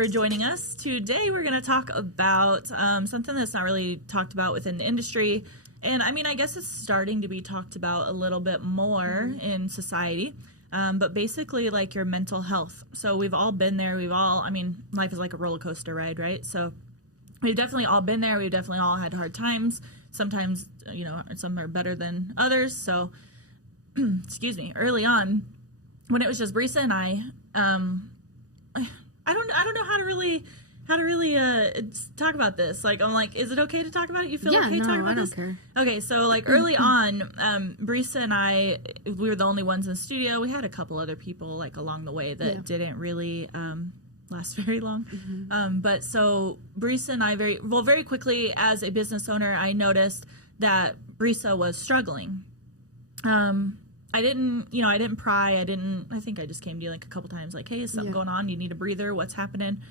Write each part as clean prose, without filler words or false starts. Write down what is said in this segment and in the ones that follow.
for joining us. Today we're going to talk about something that's not really talked about within the industry. And I mean, I guess it's starting to be talked about a little bit more in society. But basically like your mental health. So we've all been there. Life is like a roller coaster ride, right? So we've definitely all been there. We've definitely all had hard times. Sometimes, some are better than others. So, excuse me, early on, when it was just Brisa and I don't know how to really talk about this. Like, I'm like, is it okay to talk about it? You feel okay talking about this? Care. Okay, so like early on, Brisa and I, we were the only ones in the studio. We had a couple other people like along the way that didn't really last very long. But so Brisa and I very quickly as a business owner, I noticed that Brisa was struggling. I didn't pry. I think I just came to you like a couple times like, hey, is something going on? You need a breather? What's happening?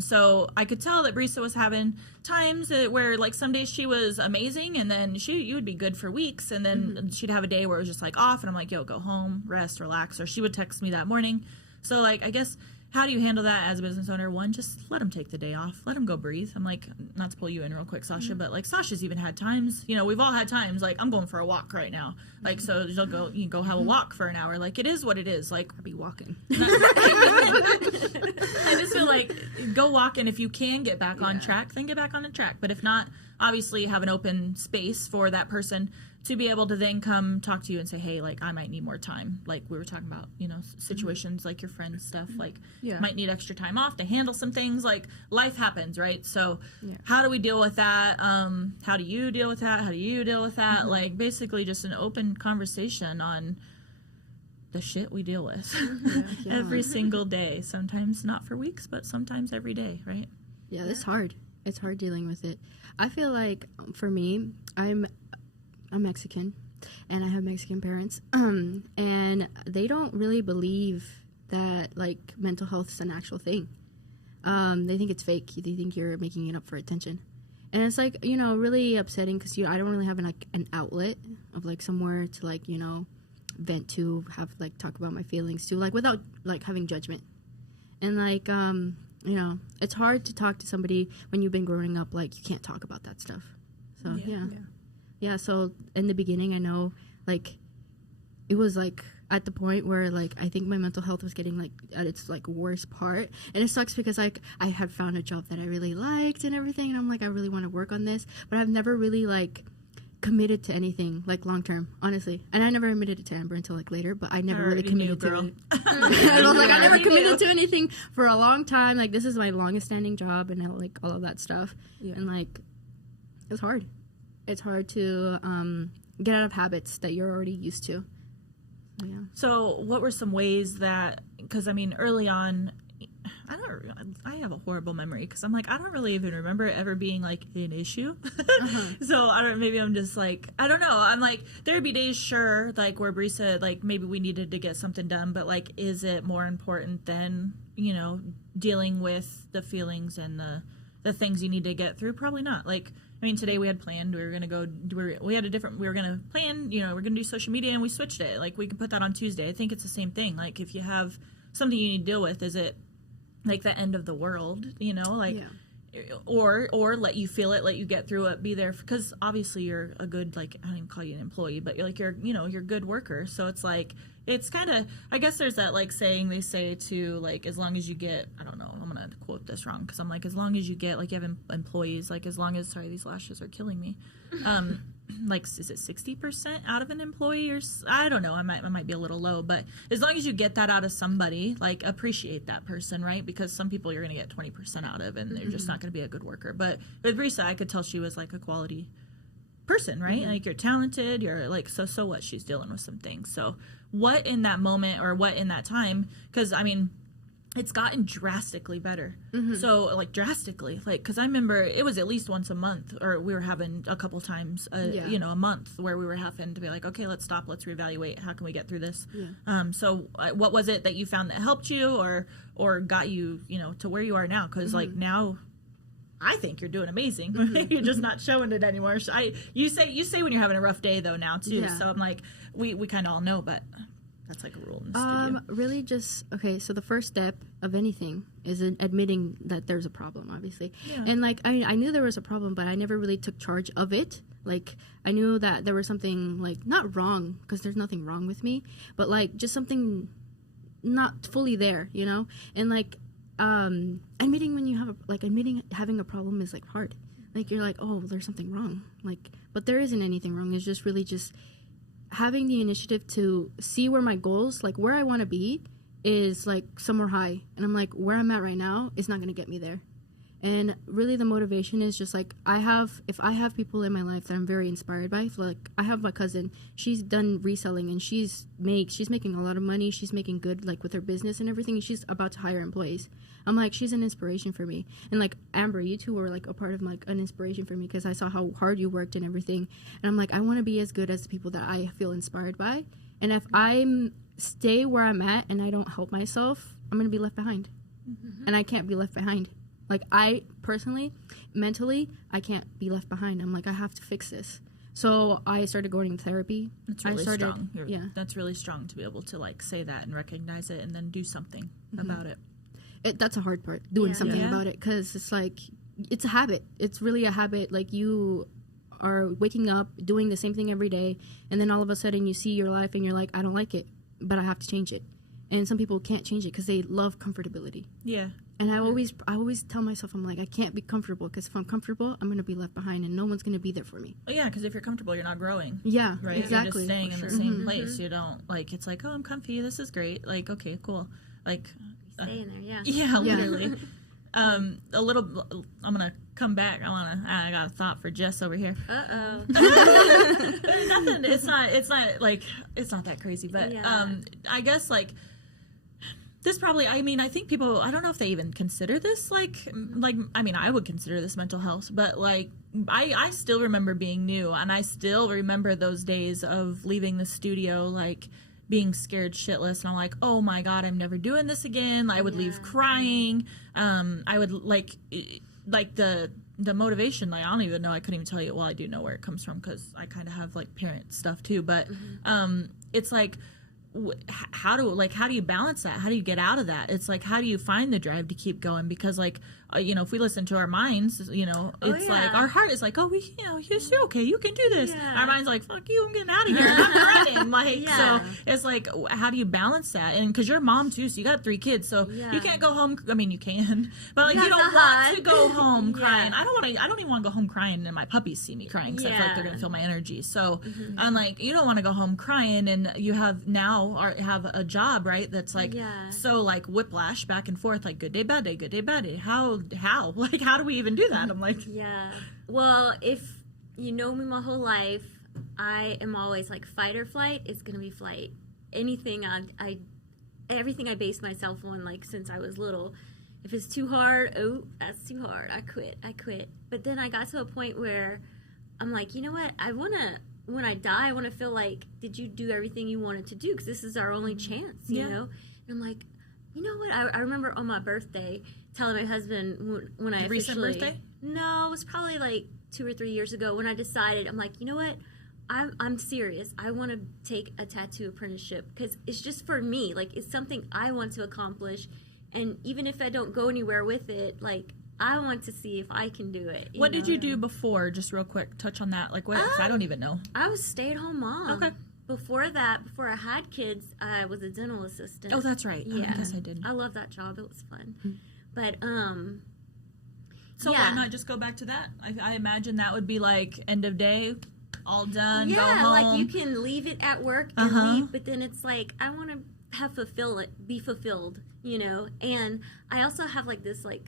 So I could tell that Brisa was having times where like some days she was amazing and then you would be good for weeks and then she'd have a day where it was just like off and I'm like, yo, go home, rest, relax. Or she would text me that morning. So like, I guess, how do you handle that as a business owner? One, just let them take the day off. Let them go breathe. I'm like, not to pull you in real quick, Sasha, but like Sasha's even had times, we've all had times like I'm going for a walk right now. Like, so you can go have a walk for an hour. Like it is what it is. Like I'll be walking. I just feel like go walk, and if you can get back on track, then get back on the track. But if not, obviously have an open space for that person to be able to then come talk to you and say, hey, like I might need more time. Like we were talking about, situations like your friends stuff, like might need extra time off to handle some things. Like life happens, right? So how do we deal with that? How do you deal with that? How do you deal with that? Like basically just an open conversation on the shit we deal with every single day. Sometimes not for weeks, but sometimes every day, right? Yeah, it's hard. It's hard dealing with it. I feel like for me, I'm Mexican and I have Mexican parents and they don't really believe that like mental health is an actual thing. They think it's fake. They think you're making it up for attention, and it's like really upsetting because I don't really have an outlet of like somewhere to like vent to, have like talk about my feelings to, like without like having judgment. And like it's hard to talk to somebody when you've been growing up like you can't talk about that stuff. So yeah, so in the beginning, I know, like, it was, like, at the point where, like, I think my mental health was getting, like, at its, like, worst part. And it sucks because, like, I had found a job that I really liked and everything, and I'm like, I really want to work on this. But I've never really, like, committed to anything, like, long-term, honestly. And I never admitted it to Amber until, like, later, but I never really committed to it. I was like, I never committed to anything for a long time. Like, this is my longest-standing job and, like, all of that stuff. Yeah. And, like, it's hard. It's hard to get out of habits that you're already used to. Yeah. So what were some ways that, because I mean, early on, I have a horrible memory because I'm like, I don't really even remember it ever being like an issue. So maybe I'm just like, I don't know. I'm like, there'd be days, sure, like where Brisa, like maybe we needed to get something done, but like, is it more important than, dealing with the feelings and the things you need to get through? Probably not. Like, I mean, today we had planned, we were going to go, we were going to plan, we're going to do social media, and we switched it. Like, we could put that on Tuesday. I think it's the same thing. Like, if you have something you need to deal with, is it like the end of the world, or let you feel it, let you get through it, be there, because obviously you're a good, like, I don't even call you an employee, but you're like, you're a good worker. So it's like, it's kind of, I guess there's that like saying they say to, like, as long as you get, I don't know, I'm going to quote this wrong, because I'm like, as long as you get, like, you have employees, like, as long as, sorry, these lashes are killing me, like, is it 60% out of an employee, or I don't know, I might be a little low, but as long as you get that out of somebody, like, appreciate that person, right? Because some people you're going to get 20% out of, and they're just not going to be a good worker. But with Brisa, I could tell she was like a quality person, right? Like, you're talented, you're like, so what, she's dealing with some things. So what in that moment, or what in that time, because I mean, it's gotten drastically better. So, like, drastically, like, because I remember it was at least once a month, or we were having a couple times a month where we were having to be like, okay, let's stop, let's reevaluate, how can we get through this. So what was it that you found that helped you or got you to where you are now? Because like, now I think you're doing amazing. You're just not showing it anymore. You say when you're having a rough day though now too. So I'm like, we kind of all know, but That's like a rule in the studio. Really just, okay, so the first step of anything is admitting that there's a problem, obviously. Yeah. And like, I knew there was a problem, but I never really took charge of it. Like, I knew that there was something, like, not wrong, because there's nothing wrong with me, but like, just something not fully there, you know? And like, admitting when you have admitting having a problem is like hard. Like, you're like, oh, there's something wrong. Like, but there isn't anything wrong. It's just really just having the initiative to see where my goals, like where I want to be, is like somewhere high. And I'm like, where I'm at right now is not going to get me there. And really the motivation is just like, if I have people in my life that I'm very inspired by, like I have my cousin, she's done reselling and she's making a lot of money. She's making good, like with her business and everything. And she's about to hire employees. I'm like, she's an inspiration for me. And like Amber, you two were like a part of like an inspiration for me, because I saw how hard you worked and everything. And I'm like, I want to be as good as the people that I feel inspired by. And if I stay where I'm at and I don't help myself, I'm going to be left behind. Mm-hmm. And I can't be left behind. Like, I personally, mentally, I can't be left behind. I'm like, I have to fix this. So I started going to therapy. That's really strong. That's really strong to be able to like say that and recognize it and then do something about it. That's a hard part, doing something about it, because it's like, it's a habit. It's really a habit. Like, you are waking up, doing the same thing every day, and then all of a sudden you see your life and you're like, I don't like it, but I have to change it. And some people can't change it because they love comfortability. Yeah. And I always tell myself, I'm like, I can't be comfortable, because if I'm comfortable, I'm going to be left behind and no one's going to be there for me. Oh, yeah, because if you're comfortable, you're not growing. Yeah, right? exactly. You're just staying in the same place. You don't, like, it's like, oh, I'm comfy. This is great. Like, okay, cool. Like, stay in there, yeah. Yeah, literally. I'm going to come back. I got a thought for Jess over here. Uh-oh. Nothing. It's not like, it's not that crazy, but I guess, like, this probably, I mean, I think people, I don't know if they even consider this, like, I mean, I would consider this mental health, but, like, I still remember being new, and I still remember those days of leaving the studio, like, being scared shitless, and I'm like, oh my God, I'm never doing this again. I would leave crying. I would, like the motivation, like, I don't even know, I couldn't even tell you, well, I do know where it comes from, because I kind of have, like, parent stuff, too, but it's like, how do you balance that? How do you get out of that? It's like, how do you find the drive to keep going? Because, like, you know, if we listen to our minds, you know, it's like our heart is like, oh, you're okay, you can do this. Our mind's like, fuck you, I'm getting out of here, I'm running. Like, so it's like, how do you balance that? And because you're a mom too, so you got 3 kids, so you can't go home. I mean, you can, but like, you don't want to go home crying. I don't even want to go home crying and my puppies see me crying, because I feel like they're gonna feel my energy. So I'm like, you don't want to go home crying, and you have have a job, right, that's like so like whiplash back and forth, like good day, bad day, good day, bad day. How like, how do we even do that? I'm like, well, if you know me my whole life, I am always like, fight or flight, it's gonna be flight. Anything everything I base myself on, like, since I was little. If it's too hard, oh, that's too hard, I quit. But then I got to a point where I'm like, you know what, when I die, I want to feel like, did you do everything you wanted to do? Because this is our only chance, you know? And I'm like, you know what? I remember on my birthday telling my husband when I recent birthday? No, it was probably like 2 or 3 years ago, when I decided, I'm like, you know what? I'm serious. I want to take a tattoo apprenticeship, because it's just for me. Like, it's something I want to accomplish. And even if I don't go anywhere with it, like, I want to see if I can do it. What did you do before? Just real quick, touch on that. Like, what? I don't even know. I was a stay-at-home mom. Okay. Before I had kids, I was a dental assistant. Oh, that's right. Yeah. I guess I did. I love that job. It was fun. Mm-hmm. But, so why not just go back to that? I imagine that would be like end of day, all done, go home. Yeah, like, you can leave it at work and leave, but then it's like, I want to be fulfilled, you know? And I also have like this like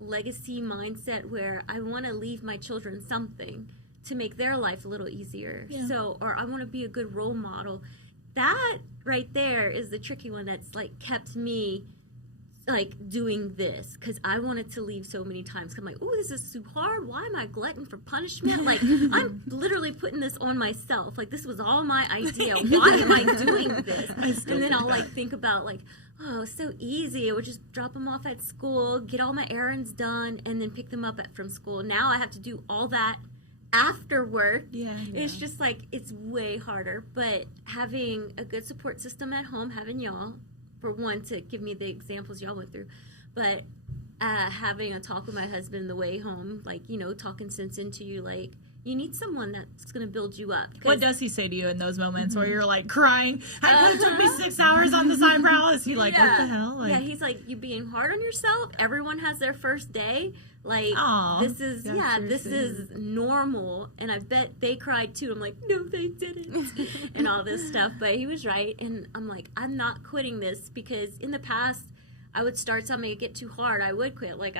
legacy mindset where I want to leave my children something to make their life a little easier. So, or I want to be a good role model. That right there is the tricky one that's like kept me like doing this, because I wanted to leave so many times. I'm like, oh, this is too hard. Why am I glutton for punishment? Like, I'm literally putting this on myself. Like, this was all my idea. Why am I doing this? And then I'll like think about like, oh, so easy. I would just drop them off at school, get all my errands done, and then pick them up from school. Now I have to do all that after work. Yeah. It's just like, it's way harder. But having a good support system at home, having y'all, for one, to give me the examples y'all went through, but having a talk with my husband the way home, like, you know, talking sense into you, like, you need someone that's going to build you up. What does he say to you in those moments where you're like crying? It took me 6 hours on this eyebrow. Is he like, what the hell? Like, yeah, he's like, you being hard on yourself. Everyone has their first day. Like, Aw, this is, this is normal. And I bet they cried too. I'm like, no, they didn't. And all this stuff. But he was right. And I'm like, I'm not quitting this, because in the past, I would start something, it get too hard, I would quit. Like,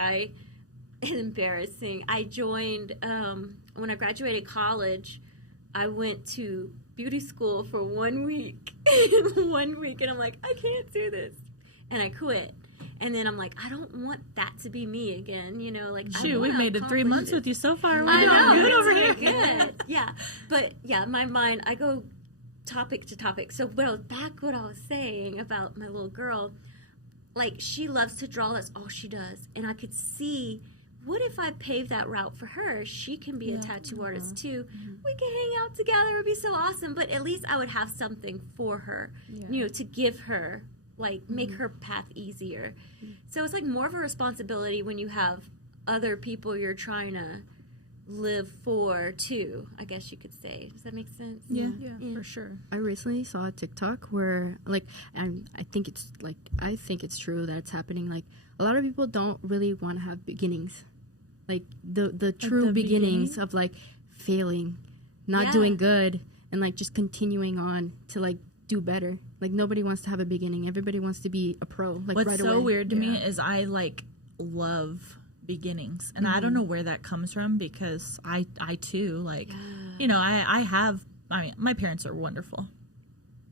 embarrassing. I joined, when I graduated college, I went to beauty school for 1 week. 1 week. And I'm like, I can't do this. And I quit. And then I'm like, I don't want that to be me again. You know, like, shoot, we've made it 3 months with you so far. We're I doing know, good over it's here. good. Yeah. But yeah, my mind, I go topic to topic. So what I was saying about my little girl, like, she loves to draw. That's all she does. And I could see, what if I pave that route for her? She can be a tattoo artist too. We can hang out together. It would be so awesome. But at least I would have something for her, you know, to give her, like, make her path easier. So it's like more of a responsibility when you have other people you're trying to live for too, I guess you could say. Does that make sense? Yeah, for sure. I recently saw a TikTok where, like, and I think it's true that it's happening. Like, a lot of people don't really want to have beginnings, like the true beginnings of, like, failing, not doing good, and, like, just continuing on to, like, do better. Like, nobody wants to have a beginning. Everybody wants to be a pro. Like, What's right so away. weird to me is I, like, love beginnings, and I don't know where that comes from, because I too, like, you know, I mean, my parents are wonderful,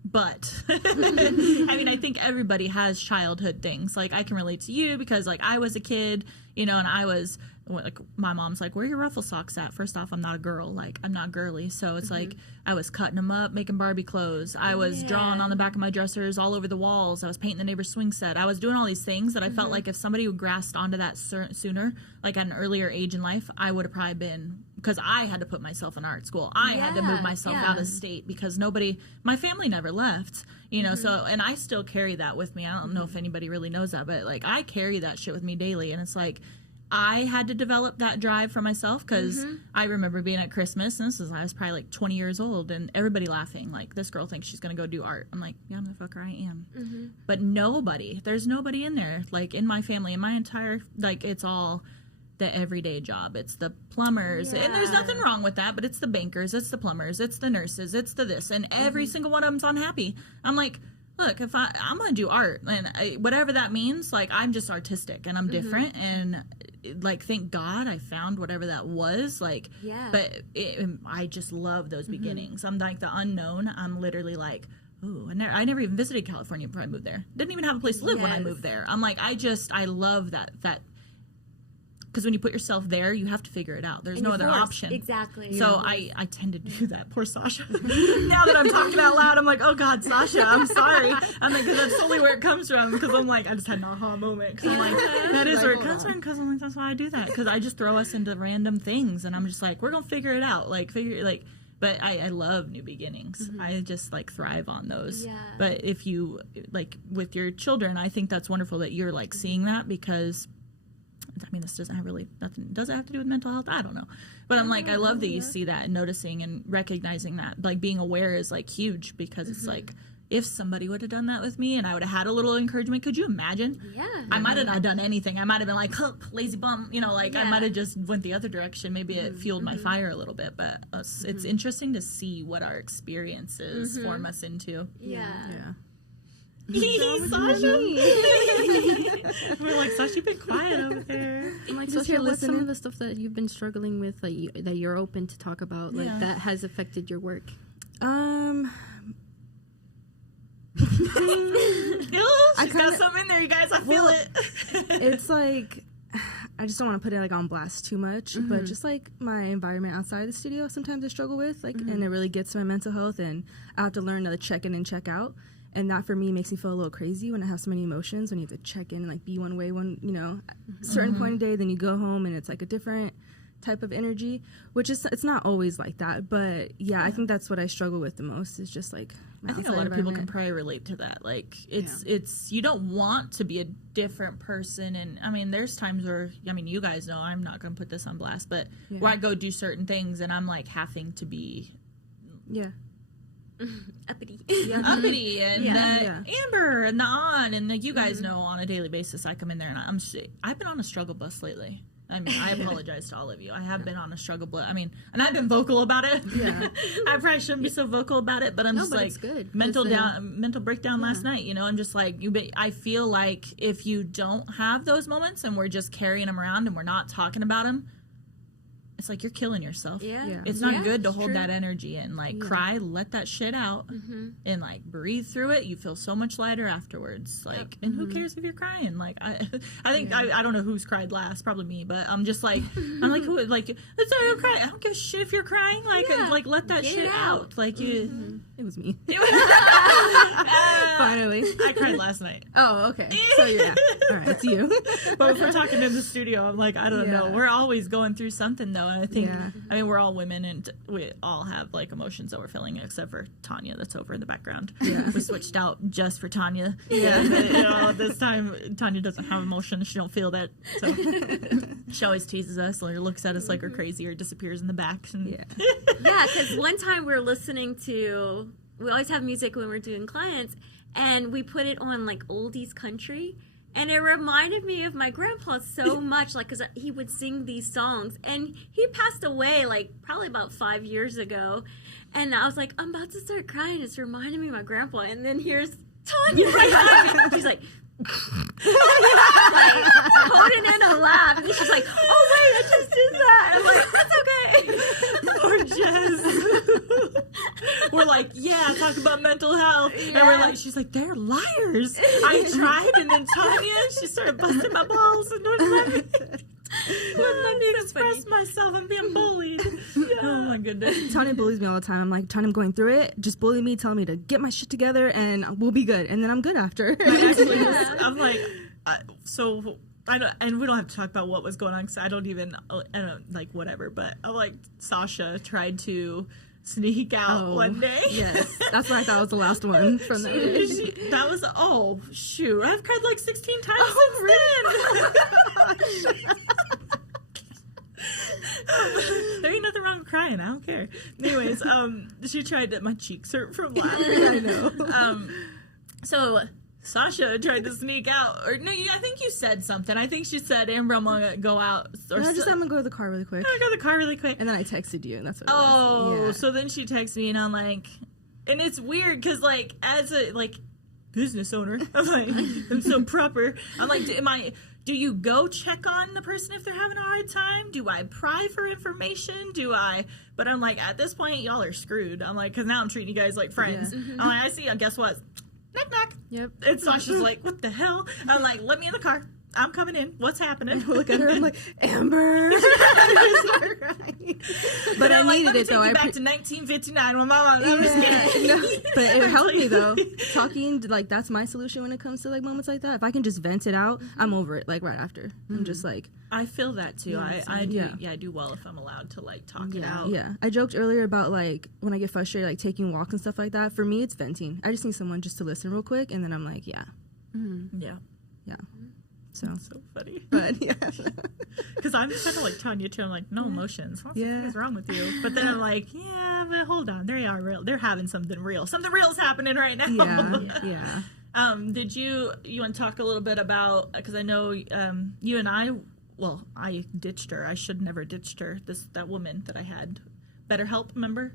but I mean, I think everybody has childhood things. Like, I can relate to you because, like, I was a kid, you know, and I was like, my mom's like, where are your ruffle socks at? First off, I'm not a girl, like, I'm not girly, so it's like, I was cutting them up, making Barbie clothes, I was drawing on the back of my dressers all over the walls, I was painting the neighbor's swing set, I was doing all these things that I felt like if somebody would grasped onto that sooner, like at an earlier age in life, I would have probably been, because I had to put myself in art school, I had to move myself out of state, because my family never left, you know, so, and I still carry that with me. I don't know if anybody really knows that, but, like, I carry that shit with me daily, and it's like, I had to develop that drive for myself, because I remember being at Christmas, and I was probably like 20 years old, and everybody laughing, like, this girl thinks she's going to go do art. I'm like, yeah, motherfucker, I am. But there's nobody in there, like, in my family, in my entire, like, it's all the everyday job. It's the plumbers, and there's nothing wrong with that, but it's the bankers, it's the plumbers, it's the nurses, it's the this, and every single one of them's unhappy. I'm like, look, if I'm going to do art, and whatever that means, like, I'm just artistic, and I'm different, and, like, thank God I found whatever that was, like, but I just love those beginnings. I'm like the unknown. I'm literally like, ooh, I never even visited California before I moved there. Didn't even have a place to live when I moved there. I'm like, I love that because when you put yourself there, you have to figure it out. There's no other option. Exactly. So I tend to do that. Poor Sasha. Now that I'm talking out loud, I'm like, oh God, Sasha, I'm sorry. I'm like, 'cause that's totally where it comes from. Because I'm like, I just had an aha moment. Because I'm like, that is where it comes from. Because I'm like, that's why I do that. Because I just throw us into random things, and I'm just like, we're gonna figure it out. But I love new beginnings. I just, like, thrive on those. Yeah. But if you, like, with your children, I think that's wonderful that you're, like, seeing that, because I mean, this doesn't have nothing. Does it have to do with mental health? I don't know. But I'm like, I love that you see that and noticing and recognizing that. Like, being aware is, like, huge, because it's like, if somebody would have done that with me and I would have had a little encouragement, could you imagine? Yeah. I might have not done anything. I might have been like, huh, lazy bum, you know, like, I might have just went the other direction. Maybe it fueled my fire a little bit. But it's interesting to see what our experiences form us into. Yeah. Sasha. We're like, Sasha, you've been quiet over there. I'm like, Just Sasha, here what's some listening. of the stuff that you've been struggling with, like, that you're open to talk about, like, that has affected your work? She's got something in there, you guys. I feel it. It's like, I just don't want to put it, like, on blast too much, but just, like, my environment outside the studio sometimes I struggle with, like, and it really gets to my mental health, and I have to learn to check in and check out. And that, for me, makes me feel a little crazy when I have so many emotions, when you have to check in and, like, be one way, certain point of day, then you go home and it's, like, a different type of energy, which is it's not always like that, but yeah, I think that's what I struggle with the most is just like I think a lot of people can probably relate to that. Like it's you don't want to be a different person, and I mean there's times where you guys know I'm not going to put this on blast, but where I go do certain things and I'm like having to be uppity. Uppity and Amber and the on and you guys know on a daily basis I come in there and I've been on a struggle bus lately. I mean, I apologize to all of you. I have been on a struggle bus. I mean, and I've been vocal about it. Yeah. I probably shouldn't be so vocal about it, but I'm just like it's good. mental breakdown last night. I'm just like I feel like if you don't have those moments and we're just carrying them around and we're not talking about them, it's like you're killing yourself. Yeah. It's not good to hold that energy in. Like cry, let that shit out, Mm-hmm. and like breathe through it. You feel so much lighter afterwards. Like, and who cares if you're crying? Like, I think I don't know who's cried last. Probably me. But I'm just like I'm like who like let's not cry. I don't give a shit if you're crying. Like let that shit out. Like you. It was me. Uh, Finally. I cried last night. Oh, okay. So yeah. All right, it's you. But if we're talking in the studio, I'm like, I don't know. We're always going through something though, and I think I mean we're all women and we all have like emotions that we're feeling, except for Tanya that's over in the background. Yeah. We switched out just for Tanya. Yeah. This time Tanya doesn't have emotion. She don't feel that. So she always teases us or looks at us like we're crazy or disappears in the back. And Yeah. Yeah, because one time we always have music when we're doing clients, and we put it on like oldies country, and it reminded me of my grandpa so much, like, because he would sing these songs, and he passed away like probably about 5 years ago, and I was like, I'm about to start crying, it's reminding me of my grandpa, and then here's Tanya right behind me. She's like, like holding in a laugh, and she's like, oh wait, I just did that. I'm like, that's okay. Or Jess. We're like, talk about mental health. And we're like, she's like, they're liars. I tried, and then Tanya, she started busting my balls and wouldn't let me express myself and being bullied. Oh my goodness. Tanya bullies me all the time. I'm like, Tanya, I'm going through it. Just bully me. Tell me to get my shit together, and we'll be good. And then I'm good after. I'm like, so I don't, and we don't have to talk about what was going on because I don't like whatever. But I'm like, Sasha tried to sneak out one day. Yes, that's what I thought was the last one from that day. That was shoot! I've cried like 16 times since then. There ain't nothing wrong with crying. I don't care. Anyways, she tried to. My cheeks hurt from laughing. I know. So Sasha tried to sneak out, or no, I think you said something. I think she said, "Amber, I'm gonna go out." Or I'm gonna go to the car really quick. I'm gonna go to the car really quick. And then I texted you, and that's what it was. Yeah. So then she texts me, and I'm like, and it's weird because like as a business owner, I'm like, I'm so proper. I'm like, do you go check on the person if they're having a hard time? Do I pry for information? But I'm like, at this point, y'all are screwed. I'm like, because now I'm treating you guys like friends. Yeah. I'm like, I see, guess what? Knock, knock. Yep. And Sasha's like, what the hell? I'm like, let me in the car. I'm coming in. What's happening? Look at her. I'm like, Amber. But I needed it though. Take you back to 1959 when my mom. I'm just kidding. No, but it helped me though. Talking, like, that's my solution when it comes to like moments like that. If I can just vent it out, I'm over it. Like right after, I'm just like. I feel that too. Yeah, I do. Yeah, I do well if I'm allowed to like talk it out. Yeah, I joked earlier about like when I get frustrated, like taking walks and stuff like that. For me, it's venting. I just need someone just to listen real quick, and then I'm like, yeah. So funny. But yeah, because I'm kind of like Tanya too. I'm like, no emotions. What the fuck is wrong with you? But then I'm like, yeah, but hold on. They are real. They're having something real. Something real is happening right now. yeah. Did you want to talk a little bit about, because I know you and I ditched her. I should never ditched her. That woman that I had. BetterHelp, remember?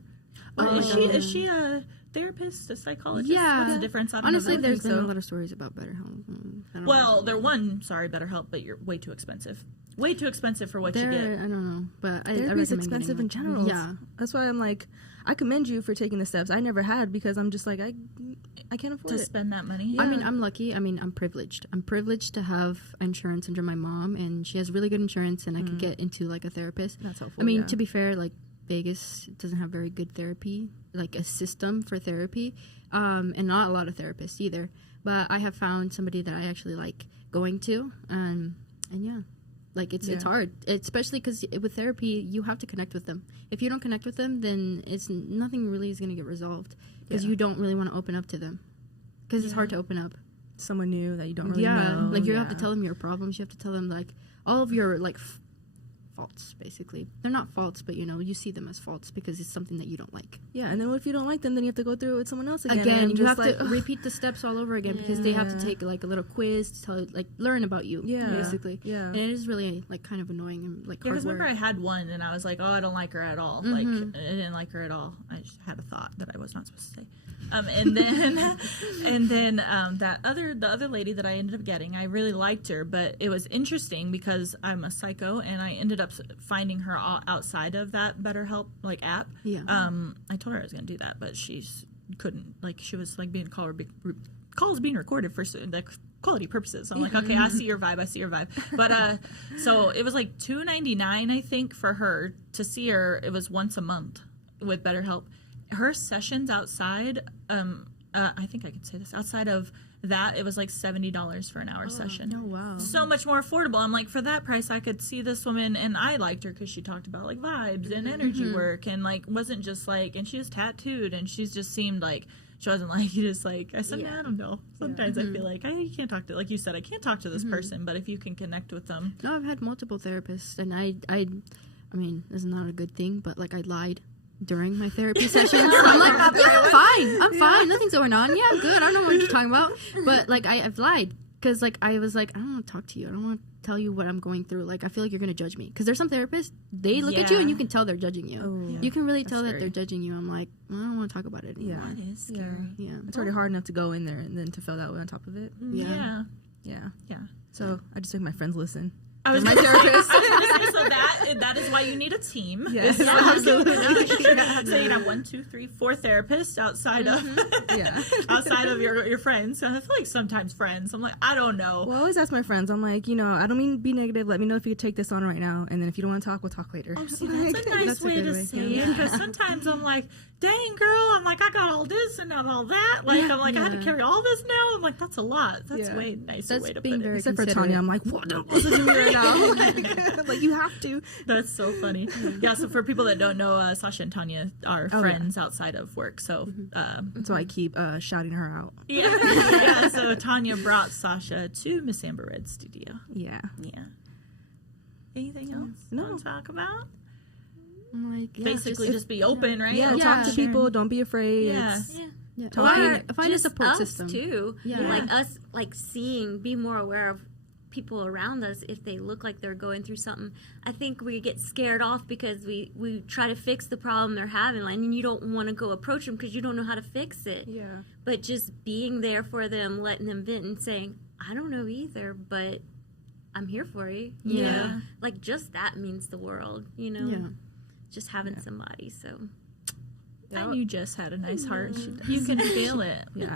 Is she a therapist, a psychologist? Yeah. What's the difference? I don't Honestly, know. there's been a lot of stories about BetterHelp. Well, they're BetterHelp, but you're way too expensive. Way too expensive for what you get. I don't know, but Therapy's I expensive in general. Yeah. That's why I'm like, I commend you for taking the steps. I never had because I'm just like, I can't afford to it. spend that money. I mean, I'm lucky. I mean, I'm privileged. I'm privileged to have insurance under my mom, and she has really good insurance, and I could get into like a therapist. That's helpful. I mean, to be fair, like Vegas doesn't have very good therapy, like a system for therapy, and not a lot of therapists either. But I have found somebody that I actually like going to, and yeah. Like it's Yeah. hard, especially because with therapy you have to connect with them. If you don't connect with them, then it's nothing really is going to get resolved because Yeah. you don't really want to open up to them because it's hard to open up. Someone new that you don't really know. like you have to tell them your problems. You have to tell them like all of your like faults. Basically, they're not faults, but you see them as faults because it's something that you don't like. Yeah, and then what if you don't like them? Then you have to go through it with someone else again. Again, and you just have like, to repeat the steps all over again because they have to Yeah. take like a little quiz to tell, like learn about you. Yeah. basically. Yeah. And it is really like kind of annoying and like Yeah, hard because remember work. I had one and I was like, oh, I don't like her at all. Like, I didn't like her at all. I just had a thought that I was not supposed to say. And then, the other lady that I ended up getting, I really liked her, but it was interesting because I'm a psycho and I ended up finding her outside of that BetterHelp like app. Yeah. I told her I was going to do that, but she couldn't. Like, she was like being calls being recorded for like quality purposes. I'm like, okay, I see your vibe. But so it was like $2.99, I think, for her to see her. It was once a month with BetterHelp. Her sessions outside, I think I can say this, outside of that, it was like $70 for an hour session. Oh wow. So much more affordable. I'm like, for that price, I could see this woman, and I liked her because she talked about like vibes and energy work, and like wasn't just like, and she was tattooed, and she just seemed like she wasn't like you just like I said, I don't know. Sometimes I feel like I can't talk to, like you said, I can't talk to this person, but if you can connect with them, No, I've had multiple therapists, and I mean, this is not a good thing, but like I lied during my therapy sessions. I'm like, yeah, I'm fine, nothing's going on. Yeah, I'm good. I don't know what you're talking about, but like I've lied because like I was like, I don't want to talk to you. I don't want to tell you what I'm going through. Like I feel like you're gonna judge me because there's some therapists, they look at you and you can tell they're judging you. Oh, You can really tell that scary. they're judging you. I'm like, I don't want to talk about it anymore. Yeah. that is scary. Yeah. It's already hard enough to go in there and then to feel that way on top of it. Yeah. Yeah. So I just make my friends listen. I was My gonna- therapist. I was gonna say, so that is why you need a team. Yes, Yeah. absolutely. So you have 1, 2, 3, 4 therapists outside of Yeah. outside of your friends. And I feel like sometimes friends. I'm like, I don't know. Well, I always ask my friends, I'm like, I don't mean to be negative. Let me know if you could take this on right now. And then if you don't want to talk, we'll talk later. Oh, see, that's a nice That's a way good to way, say yeah. it. Because sometimes I'm like, dang, girl. I'm like, I got all this and all that. Like, I'm like, I had to Yeah. carry all this now. I'm like, that's a lot. That's Yeah. way nicer That's way to being put very it. Except for considerate. Tanya, I'm like, what? Don't listen to me right now. Like, you have to. That's so funny. Yeah, so for people that don't know, Sasha and Tanya are Oh, friends outside of work. So, So I keep shouting her out. yeah, so Tanya brought Sasha to Miss Amber Red's studio. Yeah. Yeah. Anything else you No. want to talk about? I'm like, yeah, Basically, just be open, right? Yeah, Yeah. talk to Sharing. people. Don't be afraid. Yeah. It's- yeah. talking- Find a Just support us system too. Yeah. Like us, like be more aware of people around us if they look like they're going through something. I think we get scared off because we try to fix the problem they're having, like, and you don't want to go approach them because you don't know how to fix it. Yeah. But just being there for them, letting them vent, and saying, "I don't know either, but I'm here for you." You Yeah. know? Like just that means the world. Yeah. Just having somebody. So And you just had a nice heart. You can feel it. Yeah.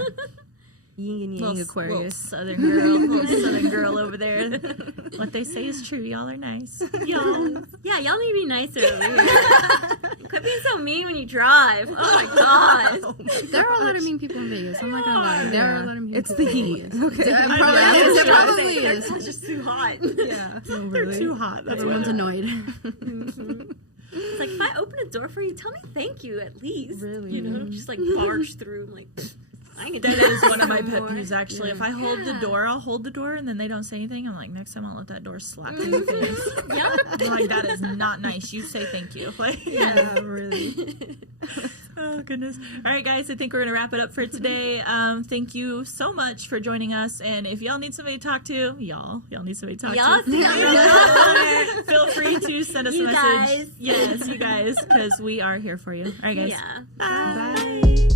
Yin and yang Little Aquarius. southern girl over there. What they say is true. Y'all are nice. y'all need to be nicer over here. Quit being so mean when you drive. Oh my god. There are a lot of mean people in Vegas. I'm not gonna lie. There are a lot of mean It's people the in heat. Vegas. Okay. It know. probably is. It Yeah. probably is. It's just too hot. Yeah. No, They're really. too hot. That's Everyone's what. annoyed. It's like, if I open a door for you, tell me thank you at least. Really? You know, just like barge through. I'm like, I ain't That gonna do is one of my pet anymore. peeves, actually. If I hold the door, I'll hold the door, and then they don't say anything. I'm like, next time I'll let that door slap you in the face. Yeah. I'm like, that is not nice. You say thank you. Like, Yeah, really. oh, goodness. All right, guys, I think we're going to wrap it up for today. Thank you so much for joining us. And if y'all need somebody to talk to, y'all need somebody to talk Y'all to. see me? Feel free to send us You a message. guys. Yes, you guys, because we are here for you. All right, guys. Yeah. Bye. Bye.